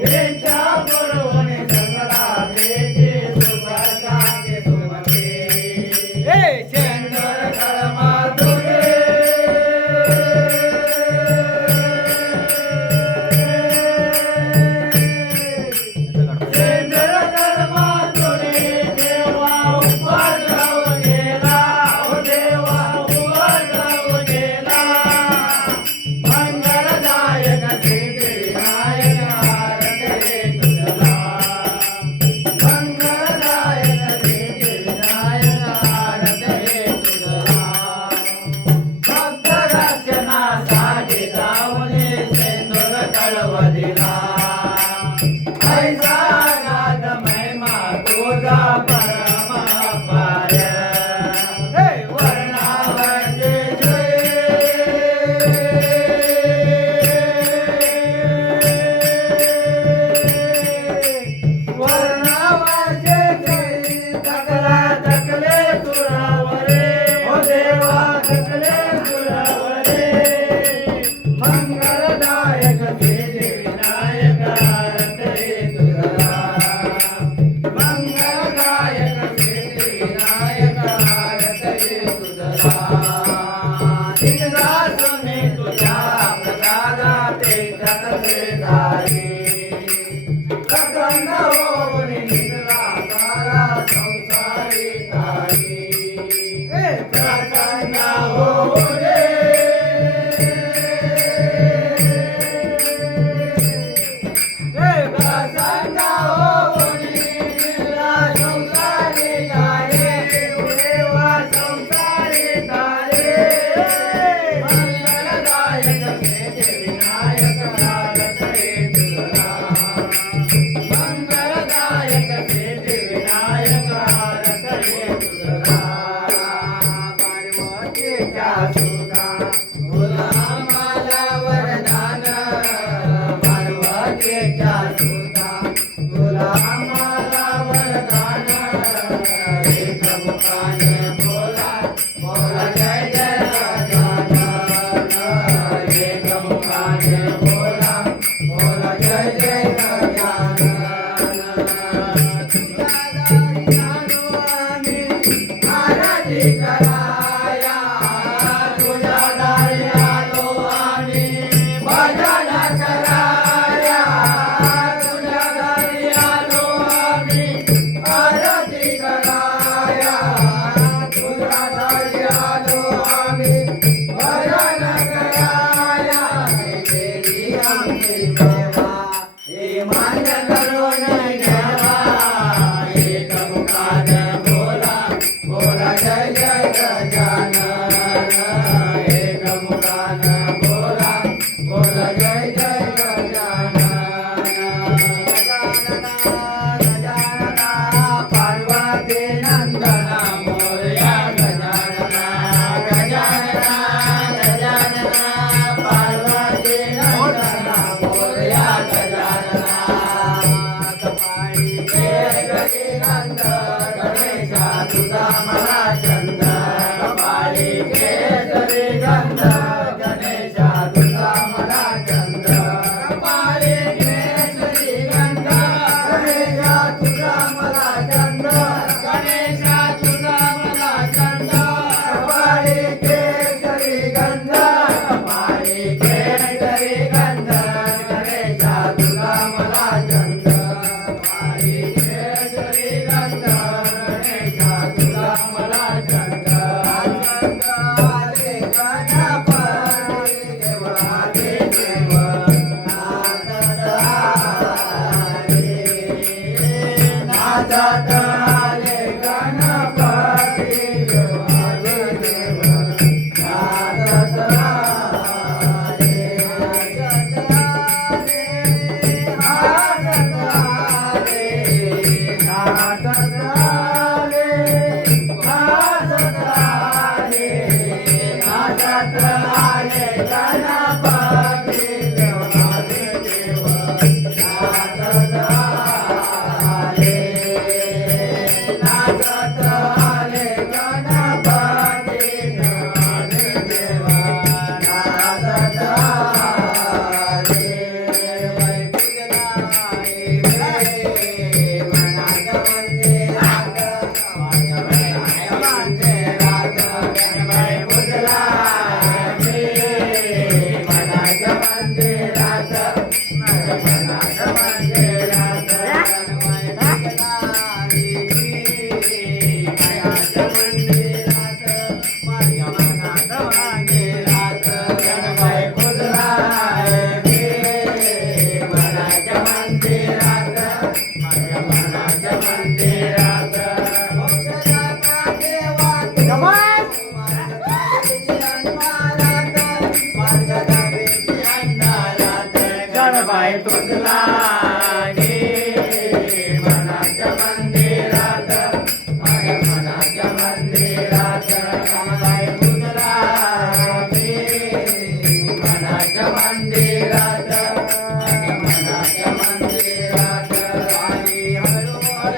Yeah.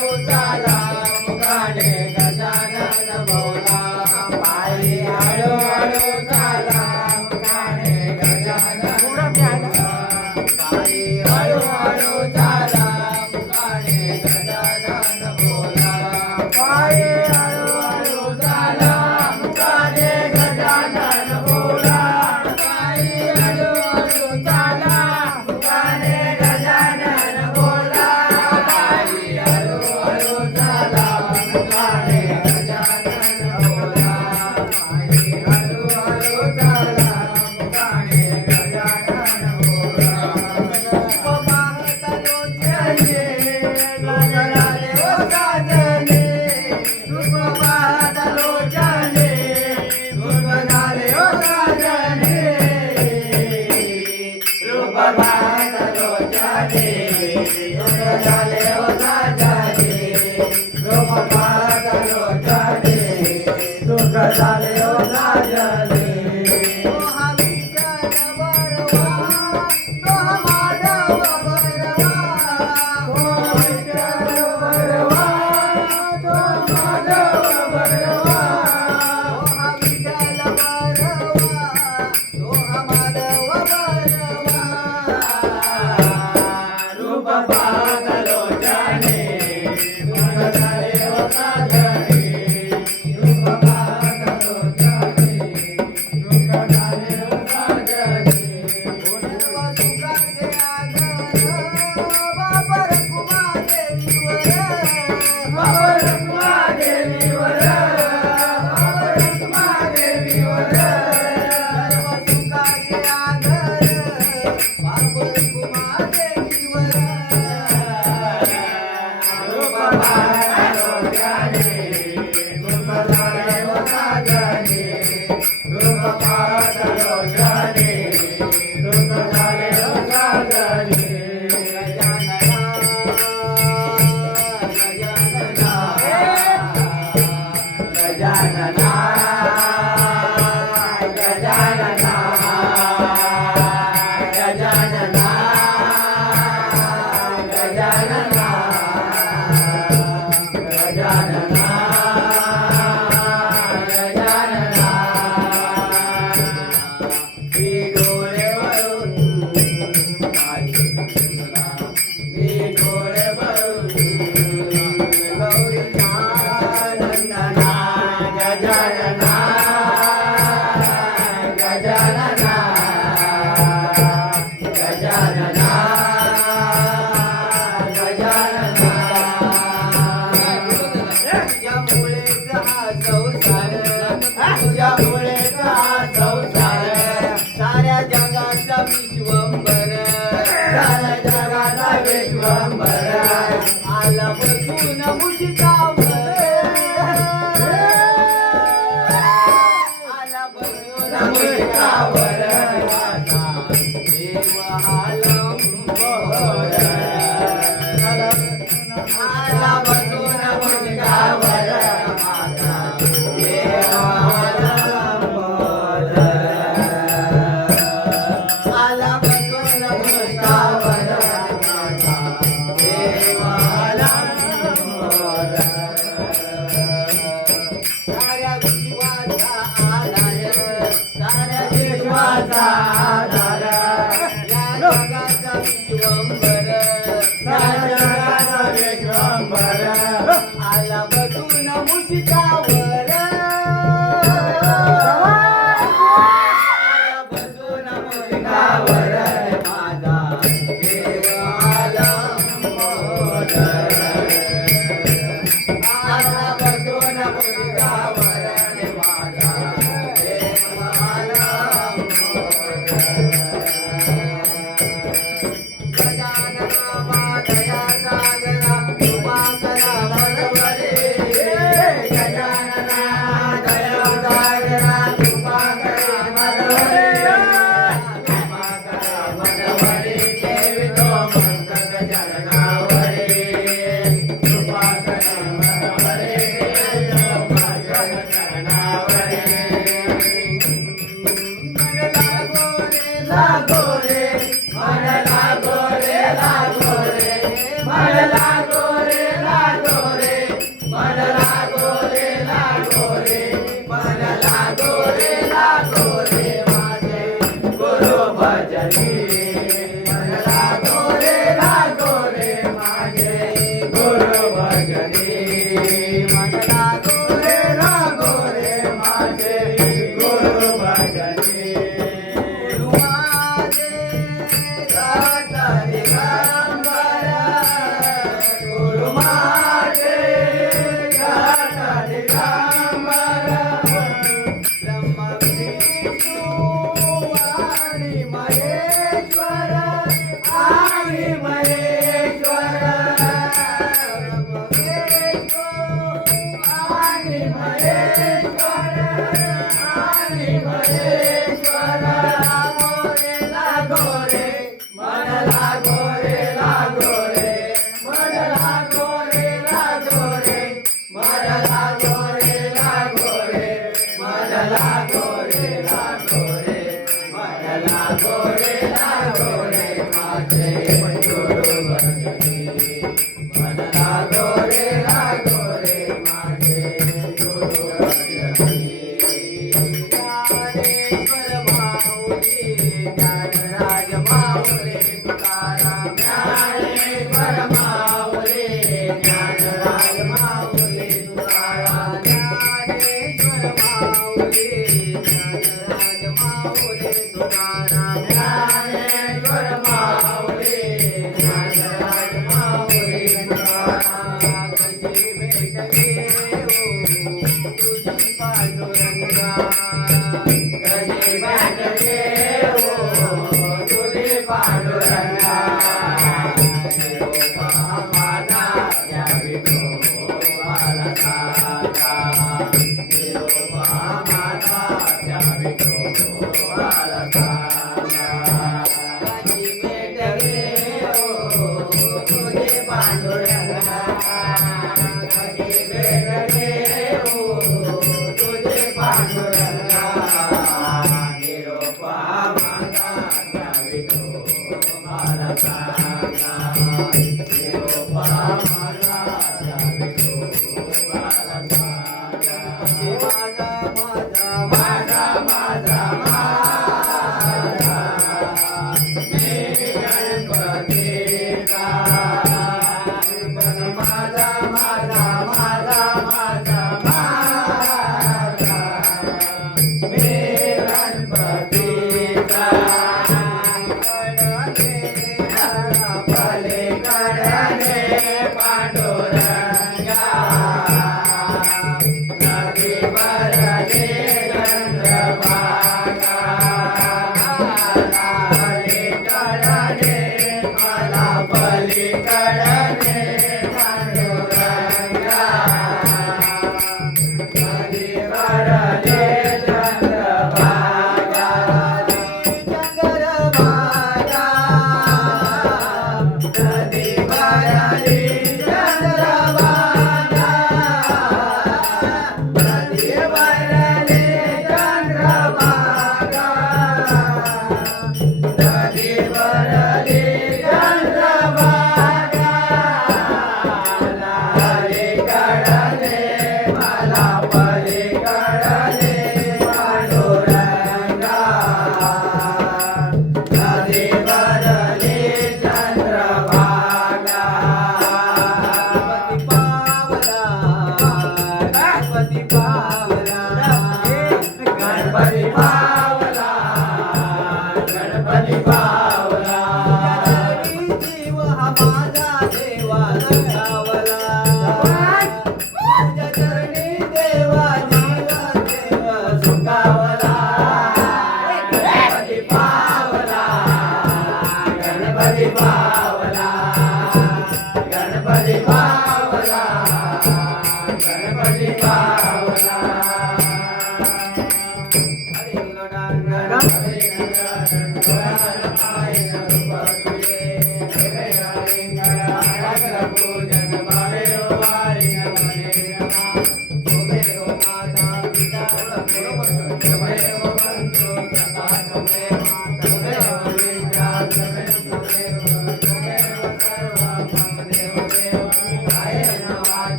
Rosa. Hare O Nagarani